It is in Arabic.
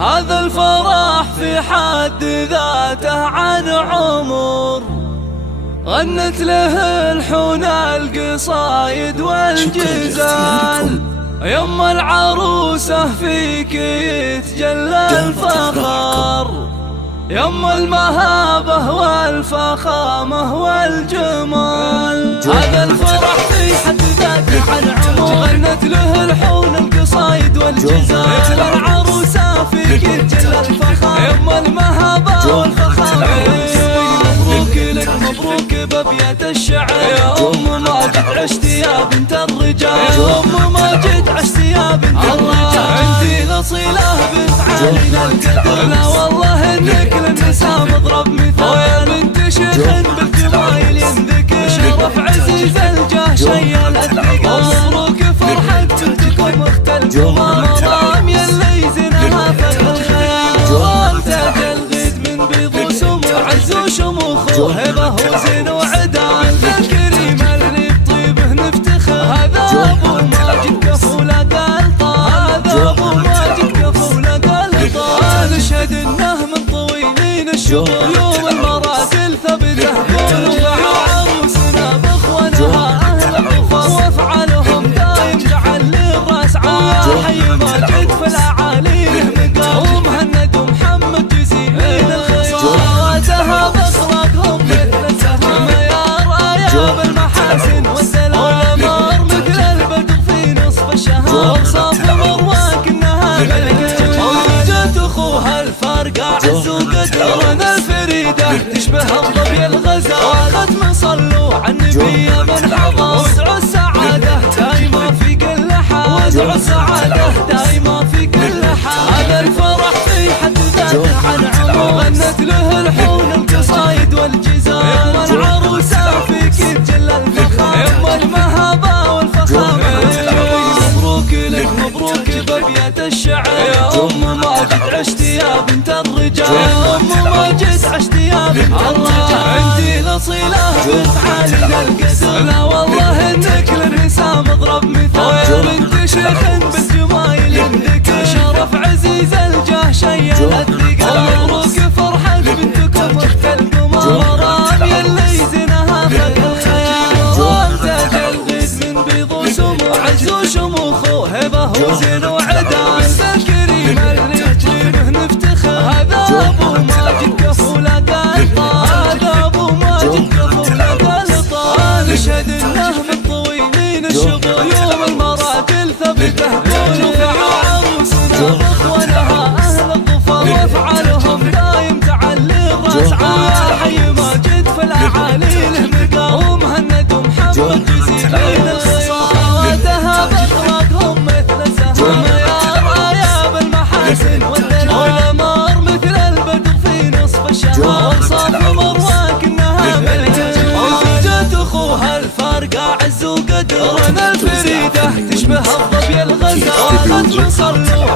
هذا الفرح في حد ذاته عن عمر، غنت له الحون القصايد والجزال. يم العروسة فيك يتجلى الفخر، يم المهابة والفخامة والجمال. هذا الفرح في حد ذاته عن عمر، غنت له الحون القصايد والجزال. العروسة فيك يتجلى الفخر، يم المهابة والفخامة والجمال. مبروك لك مبروك بابيات الشعر، يا أم ماجد عشت يا بنت الرجال. يا أم ماجد عشت يا بنت الرجال، انتي الأصيلة بنت عالينا القدر. لا والله انك للنساء مضرب مثال، يا بنت شيخ بالجمايل ينذكر. شرف عزيز الجاه شيال الثقال، مبروك فرحة بنتكم اخت الجمال. مرام يلي زينها فخر الخيال، تاج الغيد من بيض وسمو عز وشموخ وهبه وزين وعدال. الكريم اللي بطيبه نفتخر، هذا ابو ماجد كفوله قلطان. هذا ابو ماجد كفوله قلطان. نشهد انه من طويلين الشغل، يوم المراسل ثبته قول. عروسنا باخوانها اهل الظفر، وافعالهم دايم جعل للراس عال. حي ماجد في الاعالي له مقام، ومهند ومحمد جزيلين الخصال. صلواتها باخلاقهم مثل السهام، يا رايا بالمحاسن والسلام. والامار مثل البدر في نصف الشهر، وصاف مروان كانها ملكة جمال. زوجة اخوها الفارقة عز وقدر، انا الفريدة تشبه الظبي الغزال. ختم صلوا على النبي يا من حضر، وادعوا السعادة دايما في كل حال. وادعوا السعادة دايما في كل حال. هذا الفرح في حد ذاته عن عمر، غنت له الحون القصايد والجزال. العروسة فيك يتجلى الفخر، يم المهابة والفخامة. مبروك لك مبروك بابيات الشعر، يا أم ماجد عشت يا بنت الرجال. يا أم ماجد عشت يا بنت الرجال، انتي الأصيلة بنت عالينا القدر. لا والله انك للنساء مضرب مثال، يا بنت شيخ بالجمايل ينذكر. شرف عزيز الجاه شيال الثقال، مبروك فرحة بنتكم اخت القمر. مرام يلي زينها فخر الخيال، تاج الغيد من بيض وسمو عز وشموخ وهبه وزين وعدال. الكريم اللي بطيبه نفتخر، هذا ابو ماجد كفوله قلطان. هذا ابو ماجد كفوله قلطان. نشهد انه من طويلين الشغل، يوم المراتل ثبته قول. عروسنا باخوانها اهل الظفر، وافعالهم دايم تعلي الراس عال. حي ماجد في الاعالي له مقام، ومهند ومحمد جزيلين الخصال. صلواتها باخلاقهم مثل السهام، يا رايا بالمحاسن والدلال. والامار مثل البدر في نصف الشهر، وصاف مروان كانها ملكة جمال. زوجة اخوها الفارقة عز وقدر، انا الفريدة تشبه الظبي الغزال. ختم صلوا